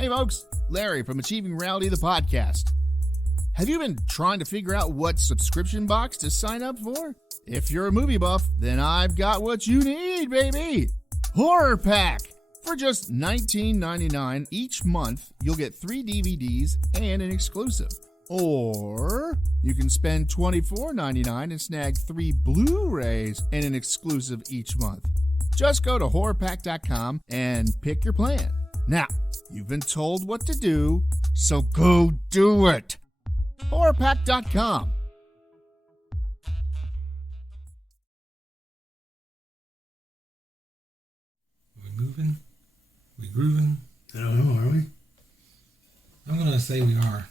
Hey folks, Larry from Achieving Reality, the podcast. Have you been trying to figure out what subscription box to sign up for? If you're a movie buff, then I've got what you need, baby! Horror Pack! For just $19.99 each month, you'll get 3 DVDs and an exclusive. Or you can spend $24.99 and snag 3 Blu-rays and an exclusive each month. Just go to horrorpack.com and pick your plan. Now, you've been told what to do, so go do it. horrorpack.com. We moving? We grooving? I don't know, are we? I'm going to say we are.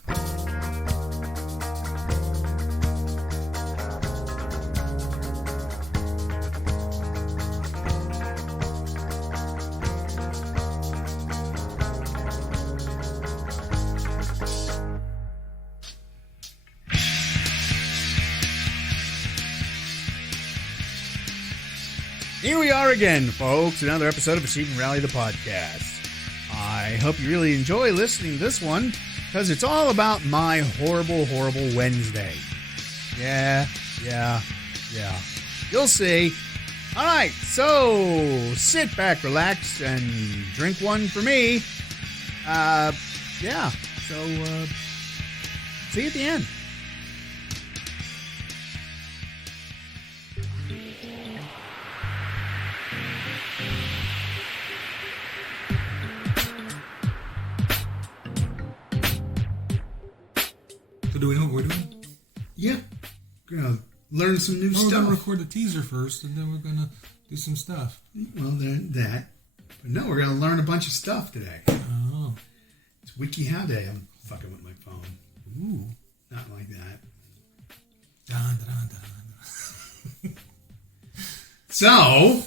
Here we are again, folks. Another episode of Achieving Reality, the podcast. I hope you really enjoy listening to this one, because it's all about my horrible, horrible Wednesday. Yeah. You'll see. All right, so sit back, relax, and drink one for me. So see you at the end. So do we know what we're doing? Yeah. Gonna learn some new We're stuff. going to record the teaser first, and then we're going to do some stuff. Well, then that. But no, we're gonna learn a bunch of stuff today. Oh. It's WikiHow Day. I'm fucking with my phone. Ooh. Not like that. Dun, dun, dun. So,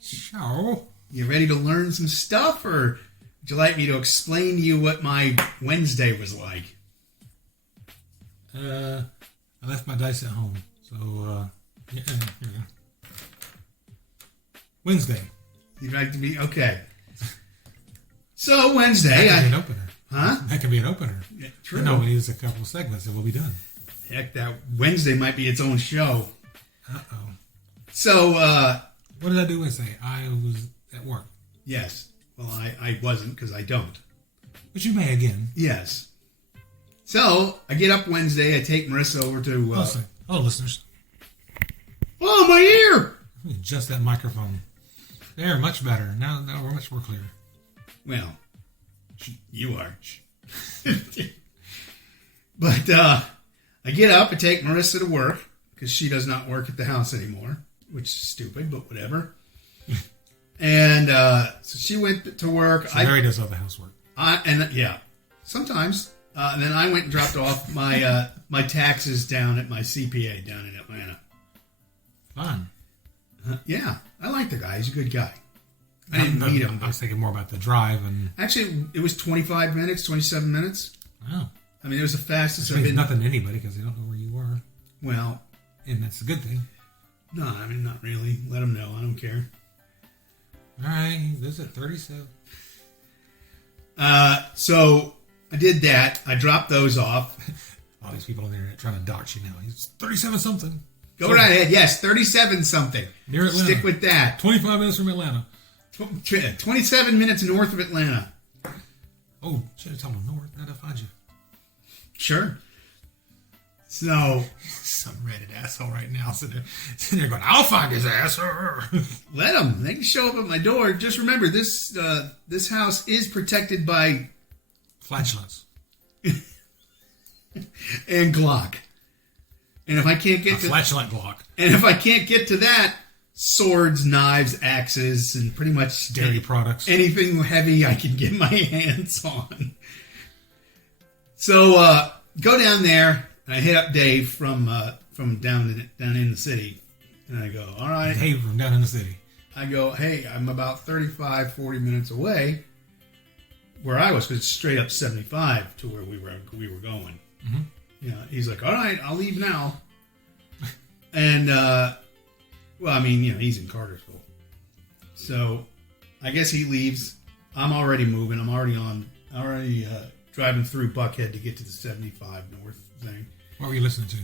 So, you ready to learn some stuff, or would you like me to explain to you what my Wednesday was like? I left my dice at home. So, yeah. Wednesday. You'd like to be okay. So Wednesday, That can be an opener. huh? That can be an opener. Yeah, true. No, we use a couple of segments and we'll be done. Heck, that Wednesday might be its own show. Uh-oh. So, What did I do Wednesday? I was at work. yes. Well, I wasn't because I don't. But you may again. Yes. So, I get up Wednesday. I take Marissa over to... Listen. Oh, listeners. Oh, my ear! Let me adjust that microphone. There, much better. Now we're much more clear. Well, you are. But I get up and take Marissa to work because she does not work at the house anymore, which is stupid, but whatever. And so she went to work. So Mary does all the housework. Sometimes. And then I went and dropped off my my taxes down at my CPA down in Atlanta. Fun. Yeah, I like the guy. He's a good guy. I didn't meet him. I was thinking more about the drive and... Actually, it was 25 minutes, 27 minutes. Oh. I mean, it was the fastest Which I've means been. nothing to anybody because they don't know where you were. Well, And that's a good thing. no, I mean, not really. Let them know. I don't care. All right. This is at 37. So I did that. I dropped those off. All these people on the internet trying to dox you now. He's 37 something. Go right ahead. Yes, 37 something. Near Atlanta. Stick with that. 25 minutes from Atlanta. 27 minutes north of Atlanta. Oh, should have told him north. How'd I find you? Sure. So Some Reddit asshole right now sitting there going, I'll find his ass. let them. They can show up at my door. Just remember, this house is protected by Flatulence. and Glock. And if I can't A get to flatulent Glock. and if I can't get to that, swords, knives, axes, and pretty much Dairy products. anything heavy I can get my hands on. So go down there, and I hit up Dave from down in the city, and I go, all right. Hey, from down in the city. I go, hey, I'm about 35, 40 minutes away where I was, because it's straight up 75 to where we were going. Mm-hmm. Yeah, he's like, all right, I'll leave now. And, well, I mean, he's in Cartersville. So I guess he leaves. I'm already moving. I'm already on already driving through Buckhead to get to the 75 North thing. What were you listening to?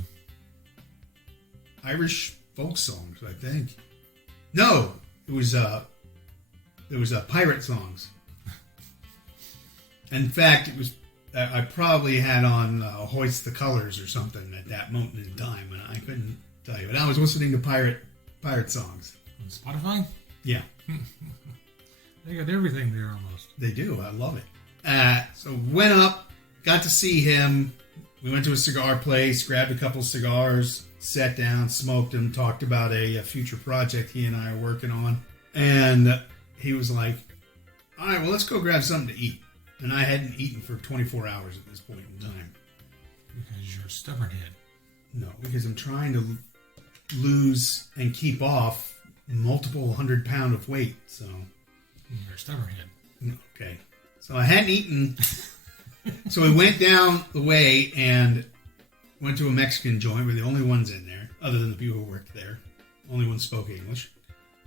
Irish folk songs, I think. No, it was pirate songs. In fact, it was. I probably had on "Hoist the Colors" or something at that moment in time, and I couldn't tell you. But I was listening to pirate songs. On Spotify? Yeah, They got everything there almost. they do. I love it. So went up, got to see him. We went to a cigar place, grabbed a couple cigars, sat down, smoked them, talked about a future project he and I are working on, and he was like, "All right, well, let's go grab something to eat." And I hadn't eaten for 24 hours at this point in time. Because you're a stubborn head. No, because I'm trying to lose and keep off multiple 100-pound of weight. So, You're a stubborn head. okay. So I hadn't eaten. So we went down the way and went to a Mexican joint. We're the only ones in there, other than the people who worked there. Only one spoke English.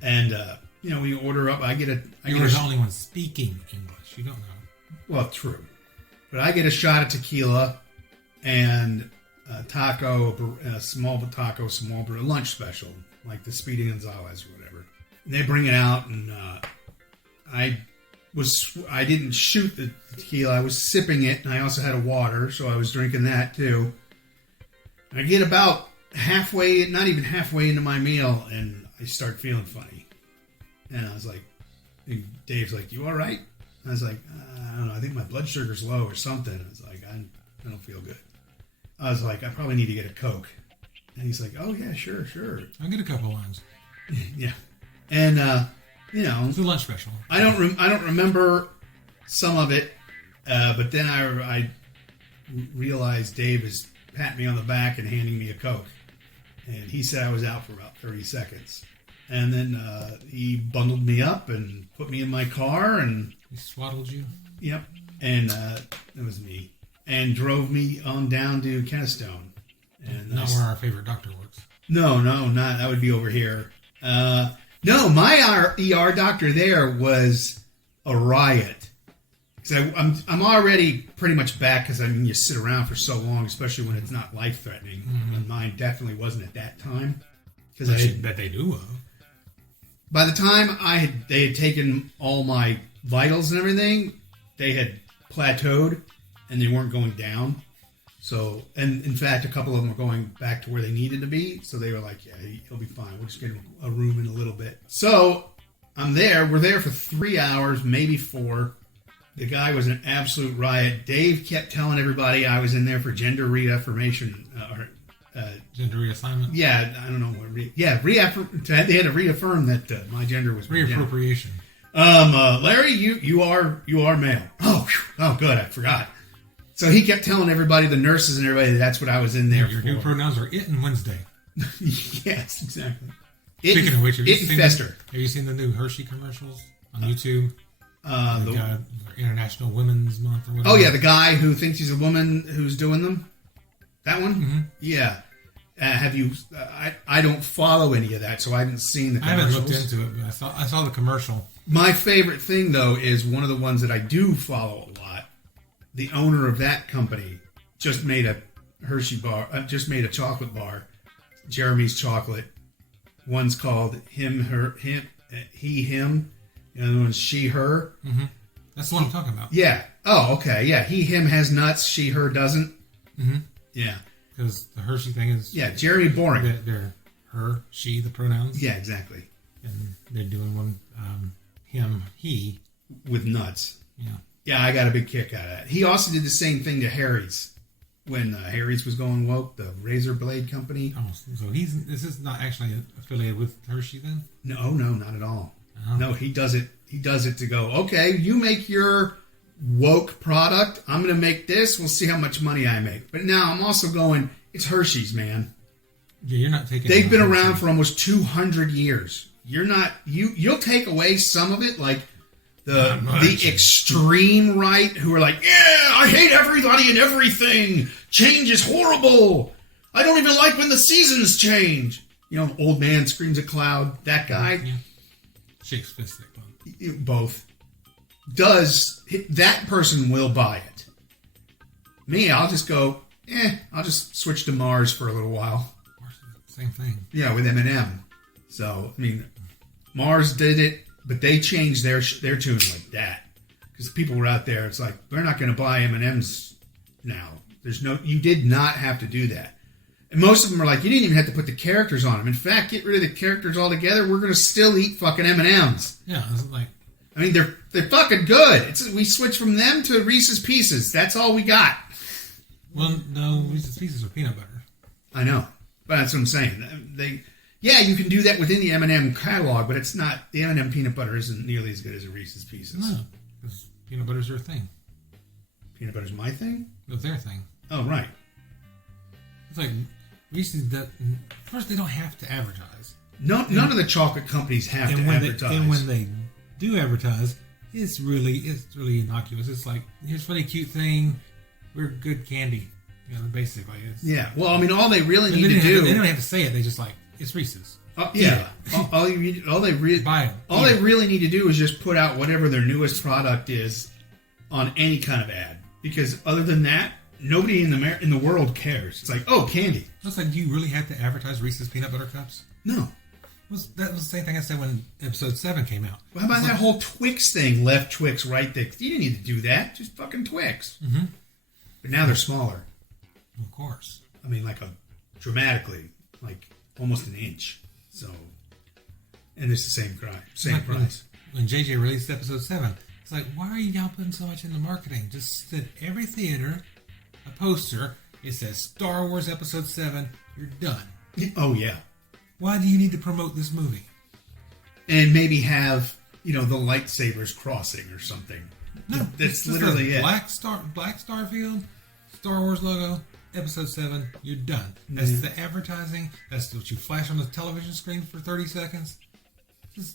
And, we order up. You were the only one speaking English. You don't know. Well, true. But I get a shot of tequila and a taco, a small taco, a lunch special, like the Speedy Gonzalez or whatever. And they bring it out, and I didn't shoot the tequila. I was sipping it, and I also had a water, so I was drinking that too. And I get about halfway, not even halfway into my meal, and I start feeling funny. And I was like, and Dave's like, "You all right?" I was like, I don't know. I think my blood sugar's low or something. I was like, I don't feel good. I was like, I probably need to get a Coke. And he's like, oh, yeah, sure. I'll get a couple of lines. Yeah. And, It's a lunch special. I don't remember some of it, but then I realized Dave is patting me on the back and handing me a Coke. And he said I was out for about 30 seconds. And then he bundled me up and put me in my car and... He swaddled you? Yep. And it was me. And drove me on down to Kennestone. And Not where our favorite doctor works. No, not. That would be over here. No, my ER doctor there was a riot. Because I'm already pretty much back because, you sit around for so long, especially when it's not life-threatening. Mm-hmm. And mine definitely wasn't at that time. Which I bet they do. By the time they had taken all my vitals and everything, they had plateaued and they weren't going down. So, and in fact, a couple of them were going back to where they needed to be. So they were like, yeah, he'll be fine. We'll just get him a room in a little bit. So I'm there. We're there for 3 hours, maybe 4. The guy was an absolute riot. Dave kept telling everybody I was in there for gender reaffirmation. Gender reassignment? Yeah, I don't know what. They had to reaffirm that my gender was reappropriation. Larry, you are male. Oh, good. I forgot. So he kept telling everybody, the nurses and everybody, that's what I was in there Your for. new pronouns are it and Wednesday. Yes, exactly. Speaking of which, have you seen the new Hershey commercials on YouTube? The International Women's Month or whatever. Oh, yeah, the guy who thinks he's a woman who's doing them? That one? Mm-hmm. Yeah. Have you... I don't follow any of that, so I haven't seen the I commercials. haven't looked into it, but I saw the commercial. My favorite thing, though, is one of the ones that I do follow a lot. The owner of that company just made a Hershey bar, just made a chocolate bar, Jeremy's Chocolate. One's called him, he, him. The other one's she, her. Mm-hmm. That's the one I'm talking about. Yeah. Oh, okay. Yeah. He, him has nuts. She, her doesn't. Mm-hmm. Yeah. Because the Hershey thing is... Yeah, Jeremy boring. They're her, she, the pronouns. Yeah, exactly. And they're doing one, him, he. With nuts. Yeah. Yeah, I got a big kick out of that. He also did the same thing to Harry's. When Harry's was going woke, the razor blade company. Oh, so this is not actually affiliated with Hershey then? No, not at all. Oh. No, he does it to go, okay, you make your woke product. I'm going to make this. We'll see how much money I make. But now I'm also going, it's Hershey's, man. Yeah, you're not taking... They've been around for almost 200 years. You're not... You'll take away some of it, like the extreme right who are like, yeah, I hate everybody and everything. Change is horrible. I don't even like when the seasons change. Old man screams at cloud. That guy. Yeah. Shakes fist at cloud. Both. that person will buy it. Me, I'll just go, I'll just switch to Mars for a little while. Same thing. Yeah, with M&M. So, I mean, Mars did it, but they changed their tune like that. Because people were out there, it's like, we're not going to buy M&Ms now. You did not have to do that. And most of them are like, you didn't even have to put the characters on them. In fact, get rid of the characters altogether. We're going to still eat fucking M&Ms. Yeah, it's like... I mean, they're fucking good. We switched from them to Reese's Pieces. That's all we got. Well, no, Reese's Pieces are peanut butter. I know. But that's what I'm saying. You can do that within the M&M catalog, but it's not... The M&M peanut butter isn't nearly as good as a Reese's Pieces. No, because peanut butter's their thing. Peanut butter's my thing? It's their thing. Oh, right. It's like... Reese's, first, they don't have to advertise. None of the chocolate companies have to advertise. And when they do advertise, it's really innocuous. It's like, here's a funny, cute thing. We're good candy. Basically. Yeah. Well, I mean, all they really need to do... They don't have to say it. They just like, it's Reese's. Yeah. all they really need to do is just put out whatever their newest product is on any kind of ad. Because other than that, nobody in the world cares. It's like, oh, candy. It's like, do you really have to advertise Reese's peanut butter cups? No. That was the same thing I said when episode 7 came out. Well, how about that whole Twix thing? Left Twix, right there. You didn't need to do that. Just fucking Twix. Mm-hmm. But now they're smaller. Of course. I mean, dramatically, like almost an inch. So, and it's the same price. When JJ released episode 7, it's like, why are y'all putting so much into marketing? Just send every theater a poster. It says Star Wars Episode 7. You're done. Oh, yeah. Why do you need to promote this movie? And maybe have, the lightsabers crossing or something. No, that's literally it. Black Starfield, Star Wars logo, Episode 7. You're done. That's the advertising. That's what you flash on the television screen for 30 seconds.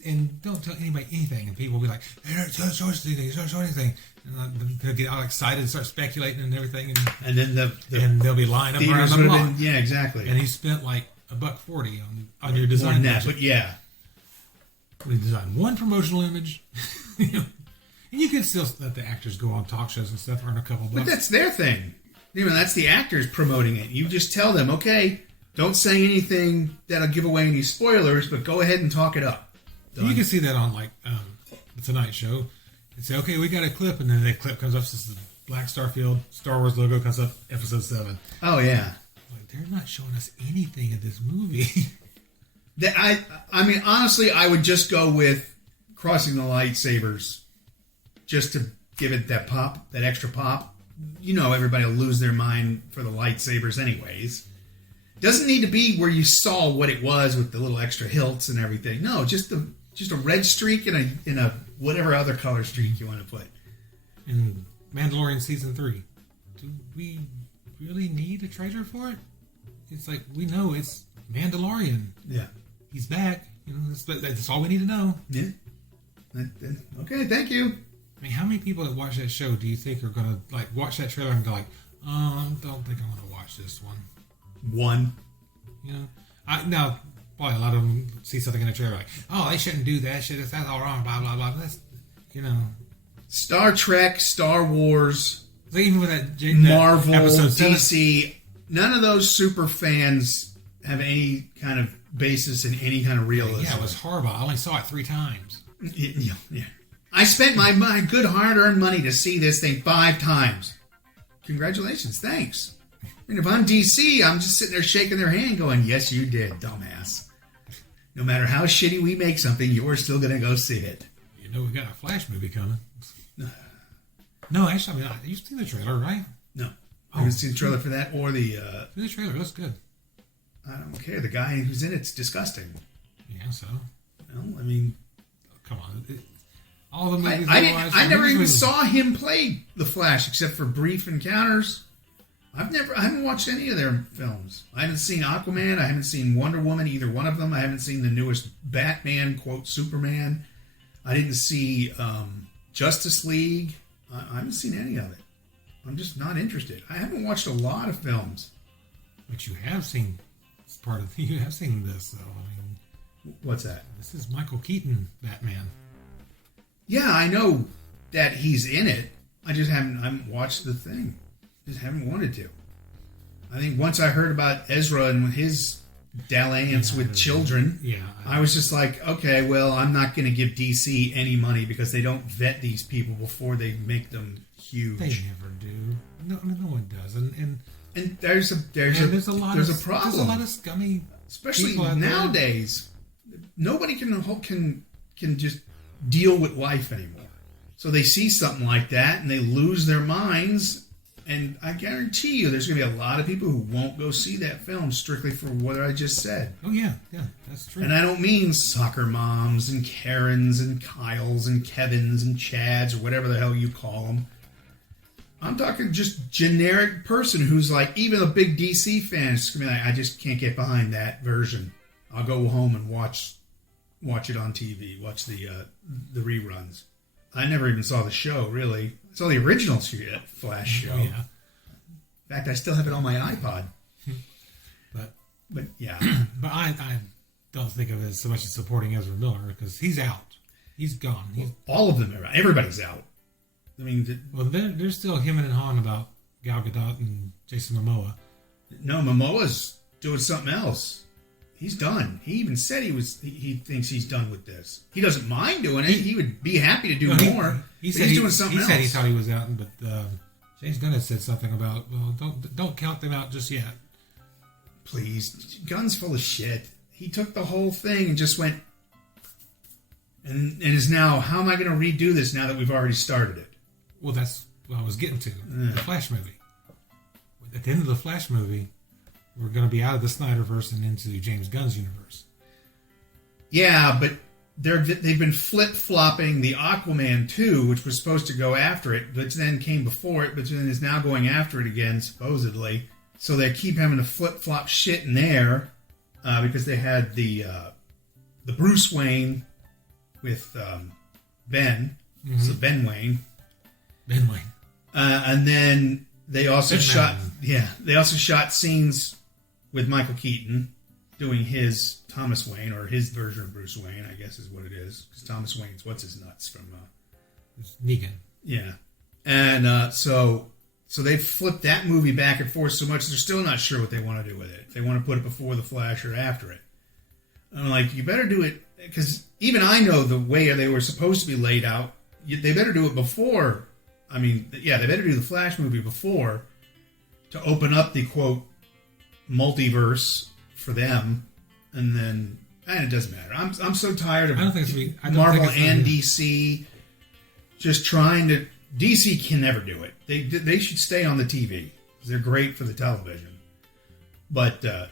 And don't tell anybody anything, and people will be like, "Hey, don't show us anything, don't show anything." And they'll get all excited and start speculating and everything, and then and they'll be lined up around the block. Yeah, exactly. And he spent like $140 on your design. But yeah, we designed one promotional image, and you can still let the actors go on talk shows and stuff, earn a couple bucks. But that's their thing. That's the actors promoting it. You just tell them, okay, don't say anything that'll give away any spoilers, but go ahead and talk it up. You can see that on the Tonight Show. And say, okay, we got a clip, and then the clip comes up. This is the Black Starfield Star Wars logo comes up, episode 7. Oh yeah, they're not showing us anything of this movie. I mean, honestly, I would just go with crossing the lightsabers, just to give it that pop, that extra pop. Everybody will lose their mind for the lightsabers, anyways. Doesn't need to be where you saw what it was with the little extra hilts and everything. No, just a red streak in a whatever other color streak you want to put. In Mandalorian Season 3, do we really need a trailer for it? It's like, we know it's Mandalorian. Yeah. He's back. That's all we need to know. Yeah. Okay, thank you. I mean, how many people that watch that show do you think are going to watch that trailer and go like, I don't think I want to watch this one? One. Now, probably a lot of them see something in the trailer like, oh, they shouldn't do that shit. That's all wrong, blah, blah, blah. That's, Star Trek, Star Wars, so even with that Marvel, episode 7, DC, none of those super fans have any kind of basis in any kind of realism. Yeah, it was horrible. I only saw it 3 times. Yeah. I spent my good hard-earned money to see this thing 5 times. Congratulations. Thanks. I mean, if I'm DC, I'm just sitting there shaking their hand going, yes, you did, dumbass. No matter how shitty we make something, you're still going to go see it. We got a Flash movie coming. No, actually, you've seen the trailer, right? No. I haven't seen the trailer for that or the... the trailer looks good. I don't care. The guy who's in it's disgusting. Yeah, so? Well, I mean... Come on. All the movies... I never even saw him play the Flash except for brief encounters. I haven't watched any of their films. I haven't seen Aquaman. I haven't seen Wonder Woman, either one of them. I haven't seen the newest Batman, quote, Superman. I didn't see Justice League. I haven't seen any of it. I'm just not interested. I haven't watched a lot of films. But you have seen you have seen this, though. What's that? This is Michael Keaton Batman. Yeah, I know that he's in it. I haven't watched the thing. Just haven't wanted to. I think once I heard about Ezra and his dalliance with children, I was just like, okay, well, I'm not going to give DC any money because they don't vet these people before they make them huge. They never do. No one does. And there's a problem. There's a lot of scummy, especially nowadays. Nobody can just deal with life anymore. So they see something like that and they lose their minds. And I guarantee you, there's going to be a lot of people who won't go see that film strictly for what I just said. Oh yeah, that's true. And I don't mean soccer moms and Karens and Kyles and Kevins and Chads or whatever the hell you call them. I'm talking just generic person who's like, even a big DC fan is going to be like, I just can't get behind that version. I'll go home and watch it on TV, watch the reruns. I never even saw the show, really. I saw the original Flash show. Yeah. In fact, I still have it on my iPod. But yeah. But I don't think of it as so much as supporting Ezra Miller because he's out. He's gone. All of them are out. Everybody's out. I mean... there's still him and Han about Gal Gadot and Jason Momoa. No, Momoa's doing something else. He's done. He even said he thinks he's done with this. He doesn't mind doing it. He would be happy to do more. He said he's doing something else. He said he thought he was out, but James Gunn had said something about, well, don't count them out just yet. Please, Gunn's full of shit. He took the whole thing and just went, and is now, how am I going to redo this now that we've already started it? Well, that's what I was getting to. The Flash movie. At the end of the Flash movie, we're going to be out of the Snyderverse and into James Gunn's universe. Yeah, but they've been flip-flopping the Aquaman 2, which was supposed to go after it, but then came before it, but then is now going after it again, supposedly. So they keep having to flip-flop shit in there because they had the Bruce Wayne with Ben. Mm-hmm. So Ben Wayne. And then they also shot scenes with Michael Keaton doing his Thomas Wayne, or his version of Bruce Wayne, I guess is what it is. Because Thomas Wayne's what's-his-nuts from... It's Negan. Yeah. And so they've flipped that movie back and forth so much, they're still not sure what they want to do with it. If they want to put it before The Flash or after it. I'm like, you better do it... Because even I know the way they were supposed to be laid out. They better do it before... I mean, yeah, they better do the Flash movie before to open up the, quote, multiverse for them, and then it doesn't matter. I'm so tired of Marvel and DC just trying to. DC can never do it. They should stay on the TV. They're great for the television, but I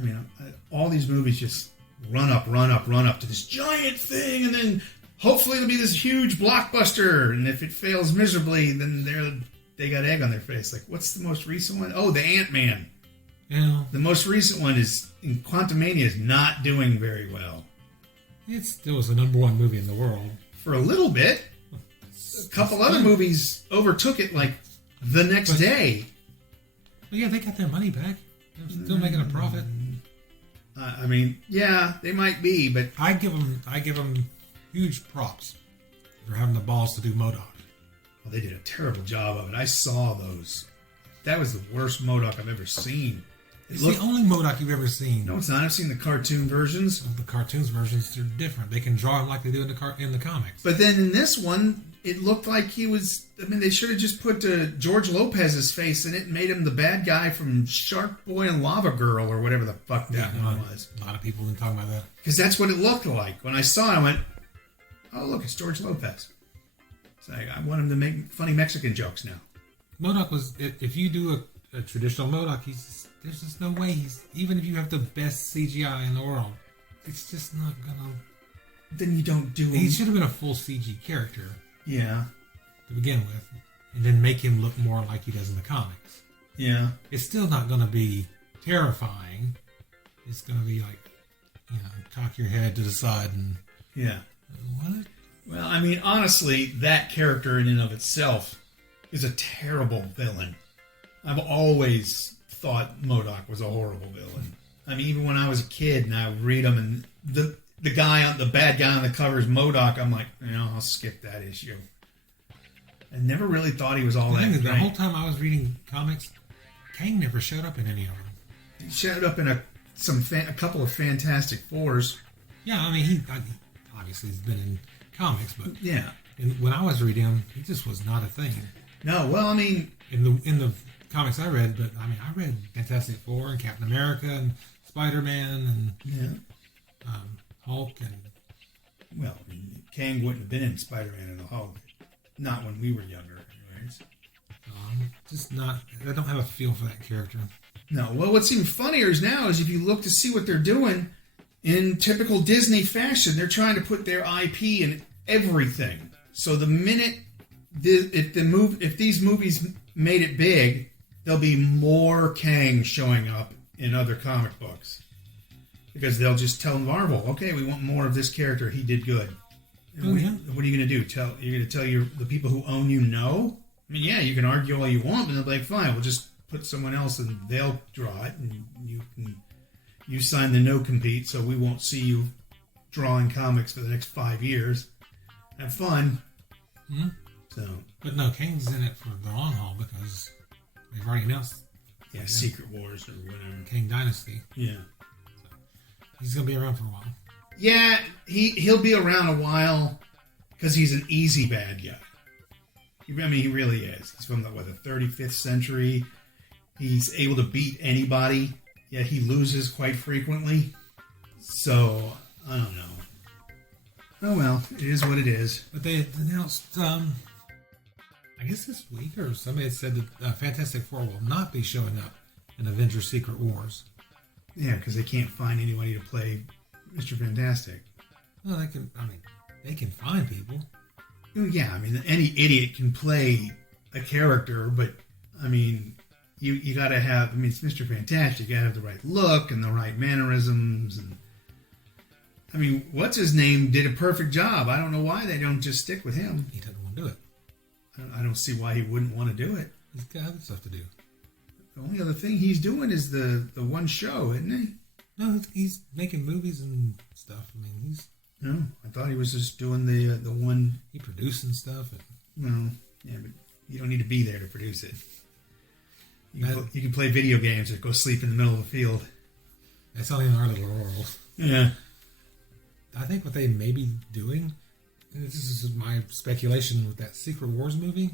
mean, all these movies just run up to this giant thing, and then hopefully it'll be this huge blockbuster. And if it fails miserably, then they got egg on their face. Like, what's the most recent one? Oh, the Ant-Man. Yeah. The most recent one is in Quantumania is not doing very well. It still was the number one movie in the world for a little bit. A couple other movies overtook it like the next day. Well, yeah, they got their money back. They're still making a profit. I mean, yeah, they might be, but I give them huge props for having the balls to do MODOK. Well, they did a terrible job of it. I saw those. That was the worst MODOK I've ever seen. It's the only MODOK you've ever seen. No, it's not. I've seen the cartoon versions. The cartoons versions are different. They can draw him like they do in the comics. But then in this one, it looked like he was... I mean, they should have just put George Lopez's face in it and made him the bad guy from Shark Boy and Lava Girl or whatever the fuck that one was. A lot of people have been talking about that. Because that's what it looked like. When I saw it, I went, oh, look, it's George Lopez. It's like, I want him to make funny Mexican jokes now. MODOK was... If you do a traditional MODOK, there's just no way even if you have the best CGI in the world, it's just not gonna. Then you don't do. He should have been a full CG character. Yeah. To begin with, and then make him look more like he does in the comics. Yeah. It's still not gonna be terrifying. It's gonna be like, cock your head to the side and. Yeah. What? Well, I mean, honestly, that character in and of itself is a terrible villain. I've always thought MODOK was a horrible villain. I mean, even when I was a kid and I would read them, and the bad guy on the cover is MODOK, I'm like, I'll skip that issue. I never really thought he was all The that thing is, the great. whole time I was reading comics, Kang never showed up in any of them. He showed up in a couple of Fantastic Fours. Yeah, I mean, he obviously he's been in comics, but Yeah. when I was reading him, he just was not a thing No, well, I mean, in the comics I read. But I mean, I read Fantastic Four and Captain America and Spider-Man yeah. and Hulk and Well, I mean, Kang wouldn't have been in Spider-Man and the Hulk. Not when we were younger, anyways. just not. I don't have a feel for that character. No, well, what's even funnier is now is if you look to see what they're doing in typical Disney fashion, they're trying to put their IP in everything. So the minute if these movies made it big, there'll be more Kang showing up in other comic books because they'll just tell Marvel, okay, we want more of this character. He did good. And what are you going to do? You're going to tell the people who own you no? I mean, yeah, you can argue all you want, but they'll be like, fine, we'll just put someone else and they'll draw it, and you sign the no compete, so we won't see you drawing comics for the next 5 years. Have fun. Mm-hmm. So, But no, Kang's in it for the long haul because they've already announced yeah, Secret Wars or whatever. Kang Dynasty. Yeah. He's gonna be around for a while. Yeah, he'll be around a while because he's an easy bad guy. I mean, he really is. He's from the 35th century. He's able to beat anybody, yet he loses quite frequently. So, I don't know. Oh well, it is what it is. But they announced, I guess this week or somebody had said that Fantastic Four will not be showing up in Avengers Secret Wars. Yeah, because they can't find anybody to play Mr. Fantastic. Well, they can find people. Yeah, I mean, any idiot can play a character, but, I mean, you got to have, I mean, it's Mr. Fantastic. You got to have the right look and the right mannerisms. And I mean, what's his name did a perfect job. I don't know why they don't just stick with him. He doesn't want to do it. I don't see why he wouldn't want to do it. He's got other stuff to do. The only other thing he's doing is the one show, isn't he? No, he's making movies and stuff. I mean, he's No, I thought he was just doing the one. he producing stuff. And Well, yeah, but you don't need to be there to produce it. You can play video games or go sleep in the middle of the field. that's only in our little world. Yeah. I think what they may be doing, and this is my speculation with that Secret Wars movie,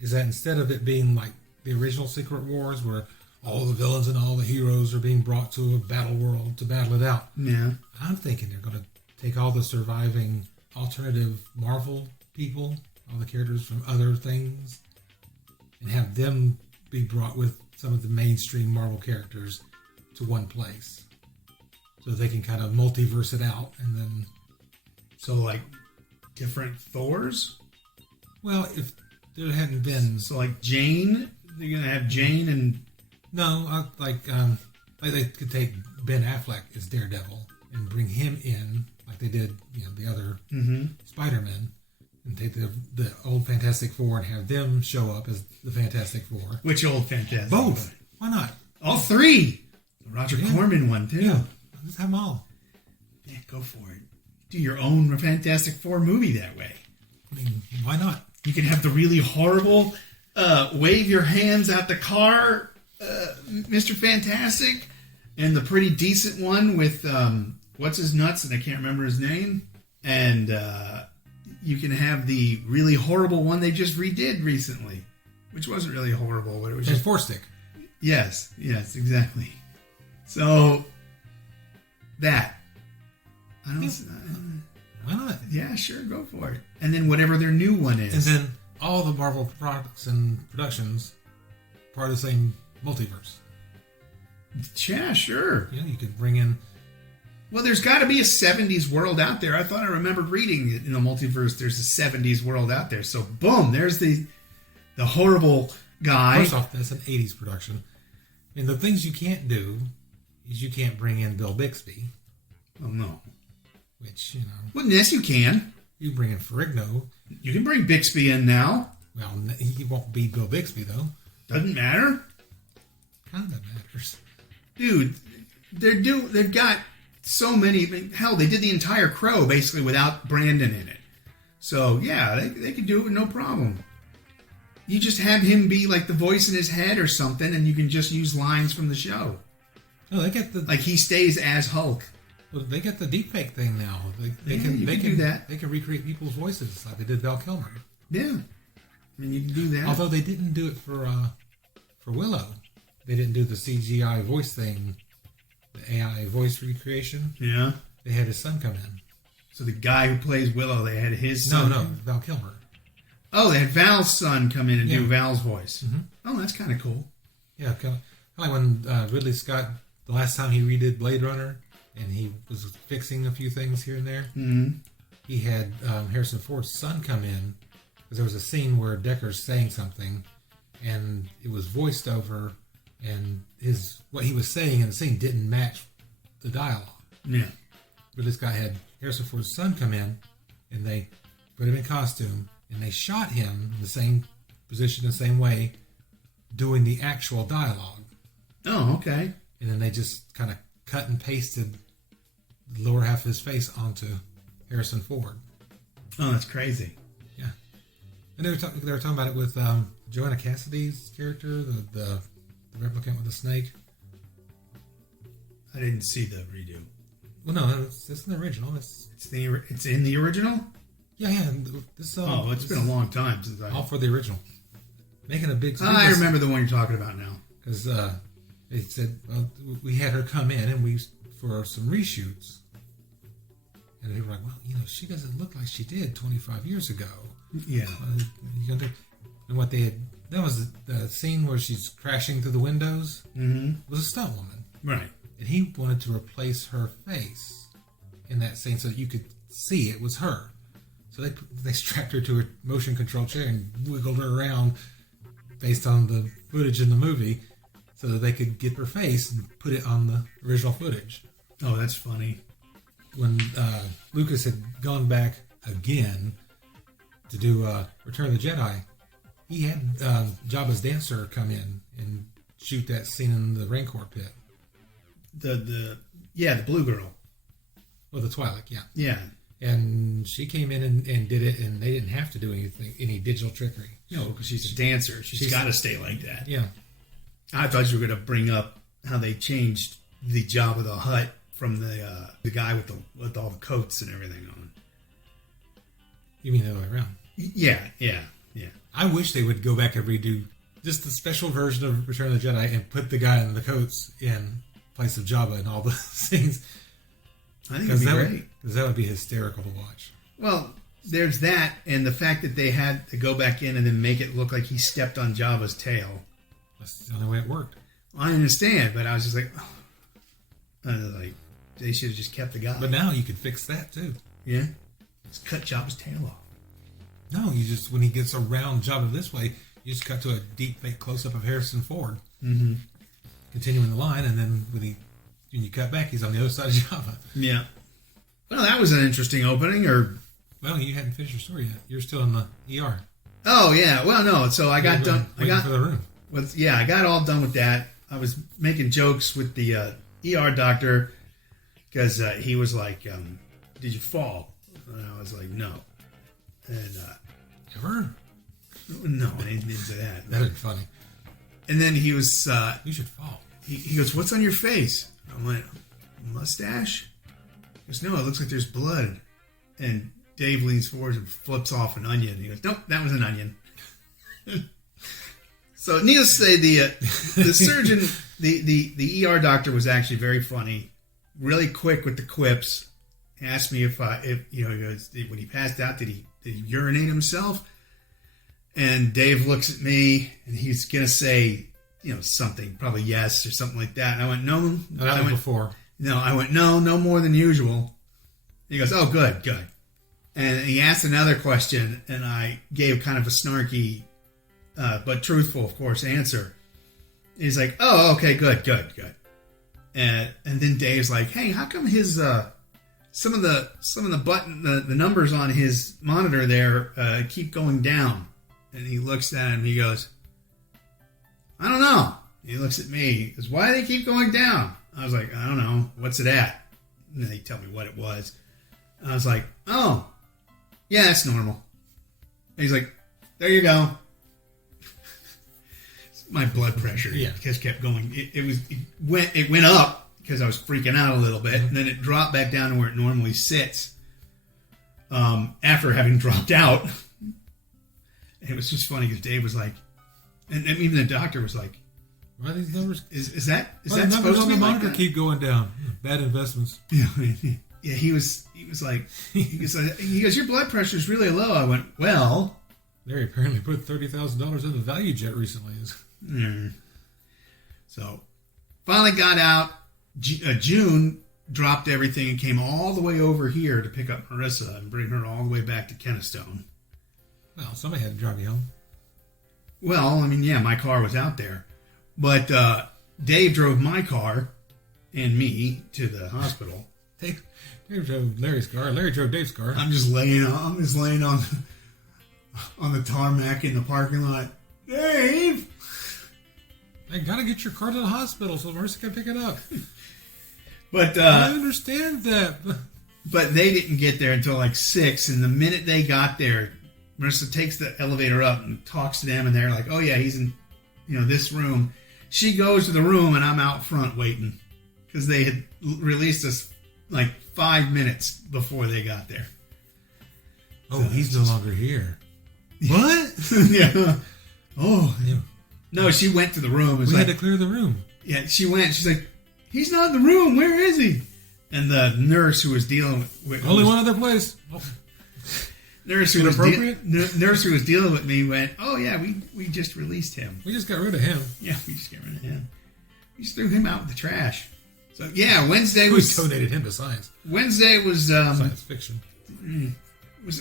is that instead of it being like the original Secret Wars where all the villains and all the heroes are being brought to a battle world to battle it out, Yeah. I'm thinking they're going to take all the surviving alternative Marvel people, all the characters from other things, and have them be brought with some of the mainstream Marvel characters to one place. So they can kind of multiverse it out and then... So, like, different Thors? Well, if there hadn't been... So, like, Jane? They're going to have Jane and... No, like they could take Ben Affleck as Daredevil and bring him in, like they did, the other Spider-Man, and take the old Fantastic Four and have them show up as the Fantastic Four. Which old Fantastic? Both. Why not? All three. The Roger Corman one, too. Yeah. Let's have them all. Yeah, go for it. Do your own Fantastic Four movie that way. I mean, why not? You can have the really horrible, wave your hands out the car, Mr. Fantastic, and the pretty decent one with, what's his nuts, and I can't remember his name. And you can have the really horrible one they just redid recently, which wasn't really horrible, but it was Just just... Four Stick. Yes, exactly. So, that. I don't... Why not? Yeah, sure, go for it. And then whatever their new one is. And then all the Marvel products and productions part of the same multiverse. Yeah, sure. You could bring in... Well, there's got to be a 70s world out there. I thought I remembered reading it in the multiverse. There's a 70s world out there. So, boom, there's the horrible guy. First off, that's an 80s production. And the things you can't do is you can't bring in Bill Bixby, Oh, no. which, Well, yes, you can. you bring in Ferrigno. You can bring Bixby in now. Well, he won't be Bill Bixby, though. Doesn't matter. Kind of matters. Dude, they've got so many. I mean, hell, they did the entire Crow basically without Brandon in it. So, yeah, they could do it with no problem. You just have him be like the voice in his head or something, and you can just use lines from the show. No, they get the Like he stays as Hulk. well, they get the deepfake thing now. They Yeah, can you they can can do that. They can recreate people's voices like they did Val Kilmer. Yeah. I mean, you can do that. Although they didn't do it for Willow, they didn't do the CGI voice thing, the AI voice recreation. Yeah. They had his son come in. So the guy who plays Willow, they had his No, son. no, Val Kilmer. Oh, they had Val's son come in and do Yeah. Val's voice. Mhm. Oh, that's kind of cool. Yeah, kind of like when Ridley Scott, the last time he redid Blade Runner, and he was fixing a few things here and there, Mm-hmm. he had Harrison Ford's son come in because there was a scene where Decker's saying something, and it was voiced over, and what he was saying in the scene didn't match the dialogue. Yeah. Ridley Scott had Harrison Ford's son come in, and they put him in costume, and they shot him in the same position, the same way, doing the actual dialogue. Oh, okay. And then they just kind of cut and pasted the lower half of his face onto Harrison Ford. Oh, that's crazy. Yeah. And they were talking about it with Joanna Cassidy's character, the replicant with the snake. I didn't see the redo. Well, no, it's in the original. It's in the original? Yeah. This, Oh, it's been a long time since I... all for the original. Making a big... I remember the one you're talking about now. Because they said, well, we had her come in and for some reshoots. And they were like, well, she doesn't look like she did 25 years ago. Yeah. And what they had, that was the scene where she's crashing through the windows, Mm-hmm. was a stunt woman. Right. And he wanted to replace her face in that scene so that you could see it was her. So they strapped her to a motion control chair and wiggled her around based on the footage in the movie so that they could get her face and put it on the original footage. Oh, that's funny. When Lucas had gone back again to do Return of the Jedi, he had Jabba's dancer come in and shoot that scene in the Rancor pit. The blue girl. Well, the Twi'lek, yeah. Yeah. And she came in and did it, and they didn't have to do any digital trickery. No, because she's a dancer. She's got to stay like that. Yeah. I thought you were going to bring up how they changed the Jabba the Hutt from the guy with all the coats and everything on. You mean the other way around? Yeah. I wish they would go back and redo just the special version of Return of the Jedi and put the guy in the coats in place of Jabba in all the scenes. I think it'd be great. Because that would be hysterical to watch. Well, there's that, and the fact that they had to go back in and then make it look like he stepped on Jabba's tail. That's the only way it worked. I understand, but I was just like, they should have just kept the guy. But now you could fix that too. Yeah, just cut Jabba's tail off. No, you just, when he gets around Jabba this way, you just cut to a deep fake close-up of Harrison Ford. Mm-hmm. Continuing the line, and then when you cut back, he's on the other side of Jabba. Yeah. Well, that was an interesting opening, or... Well, you hadn't finished your story yet. You're still in the ER. Oh, yeah. Well, no, so I got done... Waiting for the room. I got all done with that. I was making jokes with the ER doctor, because he was like, did you fall? And I was like, no. And, Ever? no, I didn't say that. That'd be funny. And then he was... You should fall. He goes, what's on your face? I went, mustache? He goes, no, it looks like there's blood. And Dave leans forward and flips off an onion. He goes, nope, that was an onion. So needless to say, the surgeon, the ER doctor was actually very funny, really quick with the quips. He asked me if he goes, when he passed out, did he urinate himself? And Dave looks at me and he's gonna say, something, probably yes or something like that. And I went, no. No, that was before. No, I went, no more than usual. He goes, oh, good. And he asked another question, and I gave kind of a snarky, but truthful, of course, answer. He's like, oh, okay, good. And then Dave's like, hey, how come his some of the button the numbers on his monitor there keep going down? And he looks at him. He goes, I don't know. He looks at me. He goes, why do they keep going down? I was like, I don't know. What's it at? And then they tell me what it was. I was like, oh, yeah, that's normal. And he's like, there you go. My blood pressure just kept going. It went up because I was freaking out a little bit, and then it dropped back down to where it normally sits. After having dropped out, it was just funny because Dave was like, and even the doctor was like, "Why are these numbers? Is that the supposed numbers to on be the like monitor that?" keep going down? Bad investments." Yeah, he was like, he goes, your blood pressure is really low. I went, well, Larry apparently put $30,000 in the value jet recently. So finally got out. June dropped everything and came all the way over here to pick up Marissa and bring her all the way back to Kennestone. Well, somebody had to drive you home. Well, I mean, yeah, my car was out there, but Dave drove my car and me to the hospital. Dave drove Larry's car. Larry drove Dave's car. I'm just laying on the tarmac in the parking lot. Dave, I gotta get your car to the hospital so Marissa can pick it up. But I understand that. But they didn't get there until like 6, and the minute they got there, Marissa takes the elevator up and talks to them, and they're like, "Oh yeah, he's in, this room." She goes to the room, and I'm out front waiting because they had released us like 5 minutes before they got there. Oh, so he's no longer here. What? Yeah. Oh. Yeah. No, she went to the room. We had to clear the room. Yeah, she went. She's like, he's not in the room. Where is he? And the nurse who was dealing with only one other place. Oh. Nurse who was dealing with me went, oh yeah, we just released him. We just got rid of him. Yeah, we just got rid of him. We just threw him out with the trash. So yeah, Wednesday was donated him to science. Wednesday was science fiction.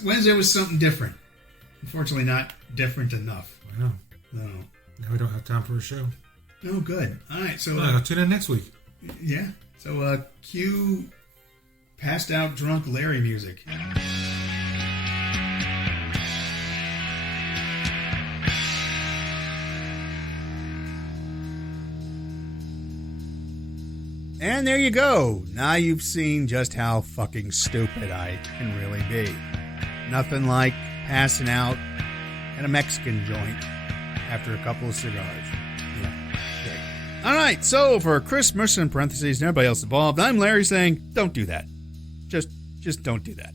Wednesday was something different. Unfortunately, not different enough. I know. No. Now we don't have time for a show. Oh, good. All right, so I'll tune in next week. Yeah. So cue passed out drunk Larry music. And there you go. Now you've seen just how fucking stupid I can really be. Nothing like passing out at a Mexican joint after a couple of cigars. Yeah, great. All right, so for Christmas in parentheses and everybody else involved, I'm Larry saying, don't do that. Just don't do that.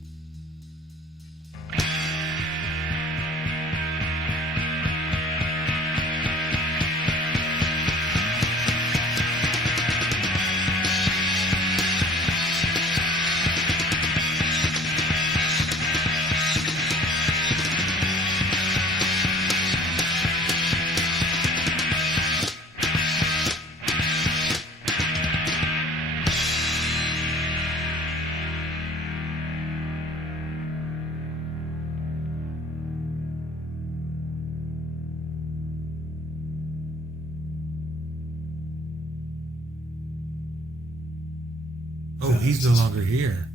Oh, he's no longer here.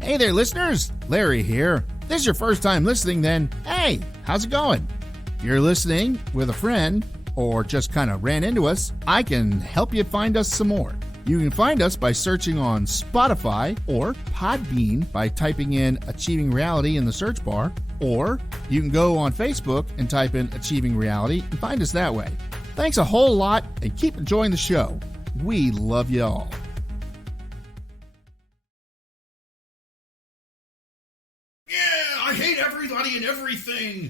Hey there, listeners. Larry here. If this is your first time listening, then hey, how's it going? If you're listening with a friend or just kind of ran into us, I can help you find us some more. You can find us by searching on Spotify or Podbean by typing in Achieving Reality in the search bar, or you can go on Facebook and type in Achieving Reality and find us that way. Thanks a whole lot and keep enjoying the show. We love you all. Yeah, I hate everybody and everything.